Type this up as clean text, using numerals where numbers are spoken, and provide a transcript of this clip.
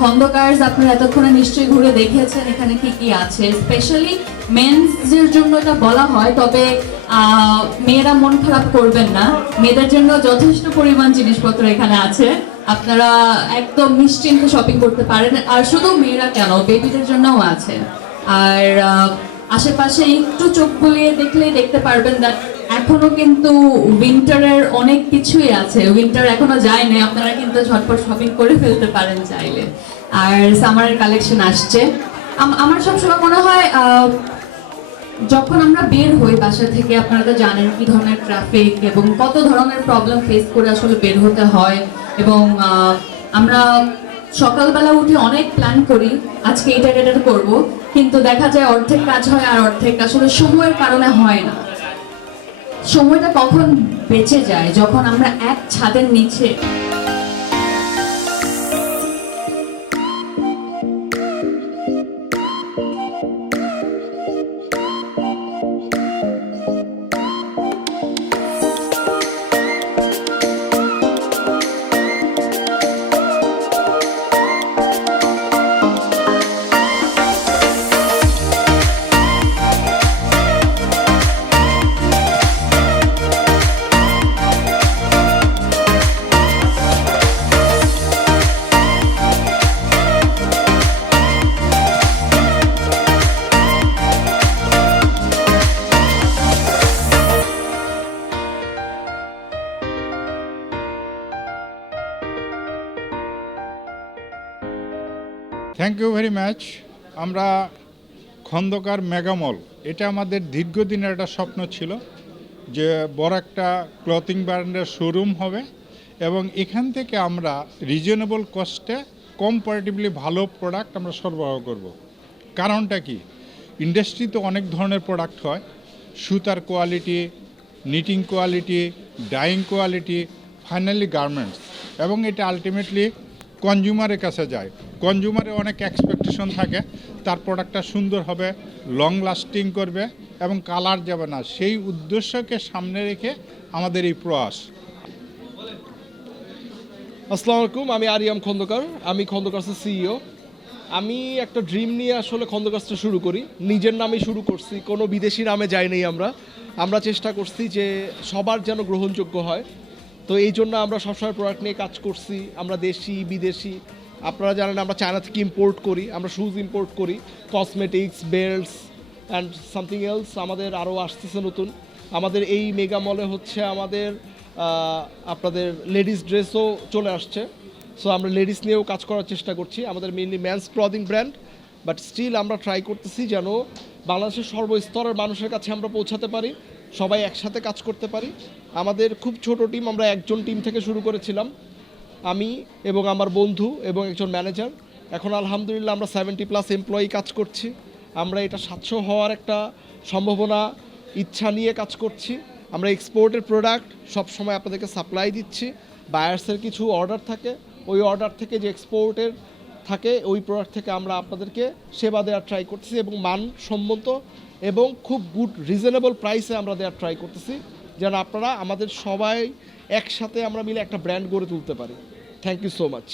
খন্দকার্স আপনারা এতক্ষণে নিশ্চয়ই ঘুরে দেখেছেন এখানে কি কি আছে। স্পেশালি মেন্সদের জন্য এটা বলা হয়, তবে মেয়েরা মন খারাপ করবেন না, মেয়েদের জন্য যথেষ্ট পরিমাণ জিনিসপত্র এখানে আছে, আপনারা একদম নিশ্চিন্তে শপিং করতে পারেন। আর শুধু মেয়েরা কেন, বেবিদের জন্যও আছে। আর আশেপাশে একটু চোখ বুলিয়ে দেখলেই দেখতে পারবেন দ্যাট এখনো কিন্তু উইন্টারের অনেক কিছুই আছে, উইন্টার এখনো যায়নি, আপনারা কিন্তু ঝটপট শপিং করে ফেলতে পারেন চাইলে। আর সামারের কালেকশন আসছে। আমার সবসময় মনে হয় যখন আমরা বের হই বাসা থেকে, আপনারা তো জানেন কি ধরনের ট্রাফিক এবং কত ধরনের প্রবলেম ফেস করে আসলে বের হতে হয়, এবং আমরা সকালবেলা উঠে অনেক প্ল্যান করি আজকে এটা করব, কিন্তু দেখা যায় অর্ধেক কাজ হয় আর অর্ধেক আসলে সময়ের কারণে হয় না। সময়টা কখন বেঁচে যায় যখন আমরা এক ছাদের নিচে থ্যাংক ইউ ভেরি মাচ। আমরা খন্দকার মেগামল, এটা আমাদের দীর্ঘদিনের একটা স্বপ্ন ছিল যে বড় একটা ক্লথিং ব্র্যান্ডের শোরুম হবে এবং এখান থেকে আমরা রিজনেবল কস্টে কম্পারেটিভলি ভালো প্রোডাক্ট আমরা সরবরাহ করব। কারণটা কি, ইন্ডাস্ট্রিতে অনেক ধরনের প্রোডাক্ট হয়, সুতার quality, knitting quality, dyeing quality, finally garments, এবং এটা আলটিমেটলি কনজিউমারের কাছে যায়। কনজিউমারে অনেক এক্সপেকটেশন থাকে তার প্রোডাক্টটা সুন্দর হবে, লং লাস্টিং করবে এবং কালার যাবে না, সেই উদ্দেশ্যকে সামনে রেখে আমাদের এই প্রয়াস। আসসালামু আলাইকুম, আমি আরিয়াম খন্দকার, আমি খন্দকার্সের সিইও। আমি একটা ড্রিম নিয়ে আসলে খন্দকার্সটা শুরু করি, নিজের নামে শুরু করছি, কোনো বিদেশি নামে যাই নাই। আমরা চেষ্টা করছি যে সবার যেন গ্রহণযোগ্য হয়, তো এই জন্য আমরা সবসময় প্রোডাক্ট নিয়ে কাজ করছি। আমরা দেশি বিদেশি, আপনারা জানেন আমরা চায়না থেকে ইম্পোর্ট করি, আমরা শুজ ইম্পোর্ট করি, cosmetics, belts and something else আমাদের আরও আসতেছে নতুন। আমাদের এই মেগা মলে হচ্ছে আমাদের আপনাদের লেডিস ড্রেসও চলে আসছে, সো আমরা লেডিস নিয়েও কাজ করার চেষ্টা করছি। আমাদের mainly men's clothing brand, but still আমরা ট্রাই করতেছি যেন বাংলাদেশের সর্বস্তরের মানুষের কাছে আমরা পৌঁছাতে পারি, সবাই একসাথে কাজ করতে পারি। আমাদের খুব ছোট টিম, আমরা একজন টিম থেকে শুরু করেছিলাম, আমি এবং আমার বন্ধু এবং একজন ম্যানেজার। এখন আলহামদুলিল্লাহ আমরা 70+ এমপ্লয়ি কাজ করছি। আমরা এটা 700 হওয়ার একটা সম্ভাবনা, ইচ্ছা নিয়ে কাজ করছি। আমরা এক্সপোর্টের প্রোডাক্ট সবসময় আপনাদেরকে সাপ্লাই দিচ্ছি। বায়ার্সের কিছু অর্ডার থাকে, ওই অর্ডার থেকে যে এক্সপোর্টের থাকে ওই প্রোডাক্ট থেকে আমরা আপনাদেরকে সেবা দেওয়ার ট্রাই করতেছি, এবং মানসম্মত এবং খুব গুড রিজনেবল প্রাইসে আমরা দেওয়ার ট্রাই করতেছি, যেন আপনারা আমাদের সবাই একসাথে আমরা মিলে একটা ব্র্যান্ড গড়ে তুলতে পারি। Thank you so much.